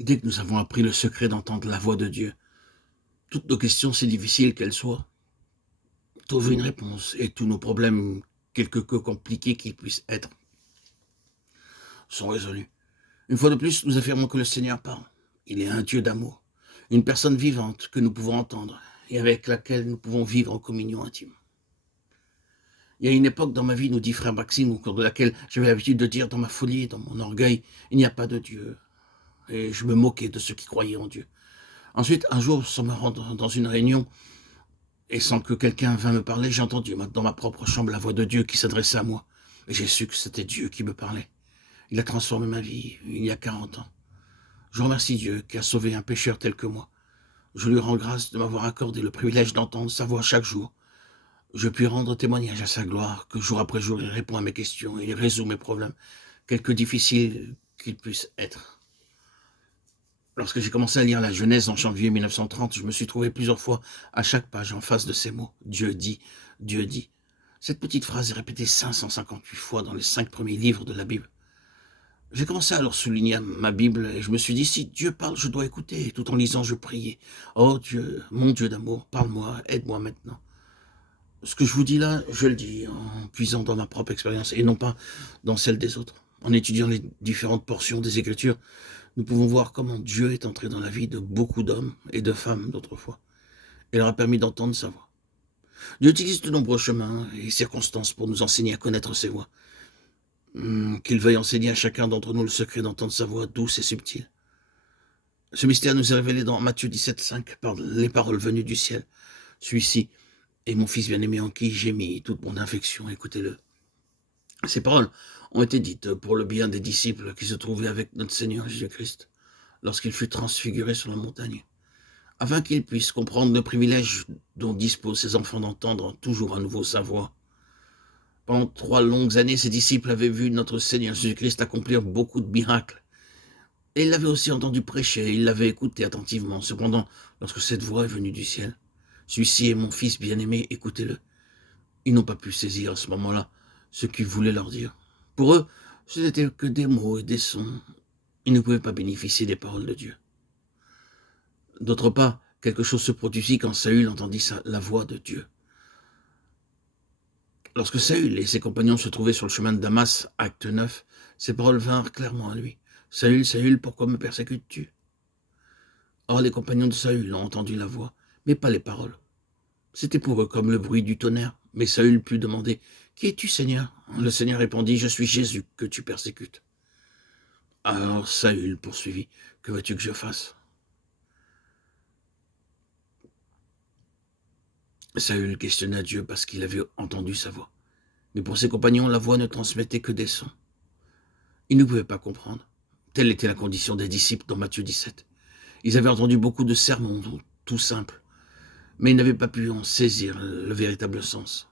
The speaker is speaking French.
Dès que nous avons appris le secret d'entendre la voix de Dieu, toutes nos questions, si difficiles qu'elles soient, trouvent une réponse et tous nos problèmes, quelque peu compliqués qu'ils puissent être, sont résolus. Une fois de plus, nous affirmons que le Seigneur parle. Il est un Dieu d'amour, une personne vivante que nous pouvons entendre et avec laquelle nous pouvons vivre en communion intime. Il y a une époque dans ma vie, nous dit frère Maxime, au cours de laquelle j'avais l'habitude de dire dans ma folie, dans mon orgueil, il n'y a pas de Dieu. Et je me moquais de ceux qui croyaient en Dieu. Ensuite, un jour, sans me rendre dans une réunion, et sans que quelqu'un vînt me parler, j'ai entendu dans ma propre chambre la voix de Dieu qui s'adressait à moi. Et j'ai su que c'était Dieu qui me parlait. Il a transformé ma vie il y a 40 ans. Je remercie Dieu qui a sauvé un pécheur tel que moi. Je lui rends grâce de m'avoir accordé le privilège d'entendre sa voix chaque jour. Je puis rendre témoignage à sa gloire que jour après jour il répond à mes questions et il résout mes problèmes, quelque difficiles qu'ils puissent être. Lorsque j'ai commencé à lire la Genèse en janvier 1930, je me suis trouvé plusieurs fois à chaque page en face de ces mots. Dieu dit, Dieu dit. Cette petite phrase est répétée 558 fois dans les 5 premiers livres de la Bible. J'ai commencé à alors souligner ma Bible et je me suis dit, si Dieu parle, je dois écouter. Et tout en lisant, je priais. Oh Dieu, mon Dieu d'amour, parle-moi, aide-moi maintenant. Ce que je vous dis là, je le dis en puisant dans ma propre expérience et non pas dans celle des autres. En étudiant les différentes portions des Écritures, nous pouvons voir comment Dieu est entré dans la vie de beaucoup d'hommes et de femmes d'autrefois et leur a permis d'entendre sa voix. Dieu utilise de nombreux chemins et circonstances pour nous enseigner à connaître ses voix. Qu'il veuille enseigner à chacun d'entre nous le secret d'entendre sa voix douce et subtile. Ce mystère nous est révélé dans Matthieu 17,5 par les paroles venues du ciel. Celui-ci est mon fils bien-aimé en qui j'ai mis toute mon affection, écoutez-le. Ces paroles ont été dites pour le bien des disciples qui se trouvaient avec notre Seigneur Jésus-Christ lorsqu'il fut transfiguré sur la montagne, afin qu'ils puissent comprendre le privilège dont disposent ces enfants d'entendre toujours à nouveau sa voix. Pendant 3 longues années, ses disciples avaient vu notre Seigneur Jésus-Christ accomplir beaucoup de miracles. Et ils l'avaient aussi entendu prêcher, ils l'avaient écouté attentivement. Cependant, lorsque cette voix est venue du ciel, celui-ci est mon fils bien-aimé, écoutez-le. Ils n'ont pas pu saisir à ce moment-là ce qu'il voulait leur dire. Pour eux, ce n'était que des mots et des sons. Ils ne pouvaient pas bénéficier des paroles de Dieu. D'autre part, quelque chose se produisit quand Saül entendit la voix de Dieu. Lorsque Saül et ses compagnons se trouvaient sur le chemin de Damas, acte 9, ces paroles vinrent clairement à lui. « Saül, Saül, pourquoi me persécutes-tu » Or les compagnons de Saül ont entendu la voix, mais pas les paroles. C'était pour eux comme le bruit du tonnerre, mais Saül put demander « Qui es-tu, Seigneur » Le Seigneur répondit « Je suis Jésus que tu persécutes. » Alors Saül poursuivit « Que veux-tu que je fasse » Saül questionna Dieu parce qu'il avait entendu sa voix. Mais pour ses compagnons, la voix ne transmettait que des sons. Ils ne pouvaient pas comprendre. Telle était la condition des disciples dans Matthieu 17. Ils avaient entendu beaucoup de sermons, tout simples, mais ils n'avaient pas pu en saisir le véritable sens.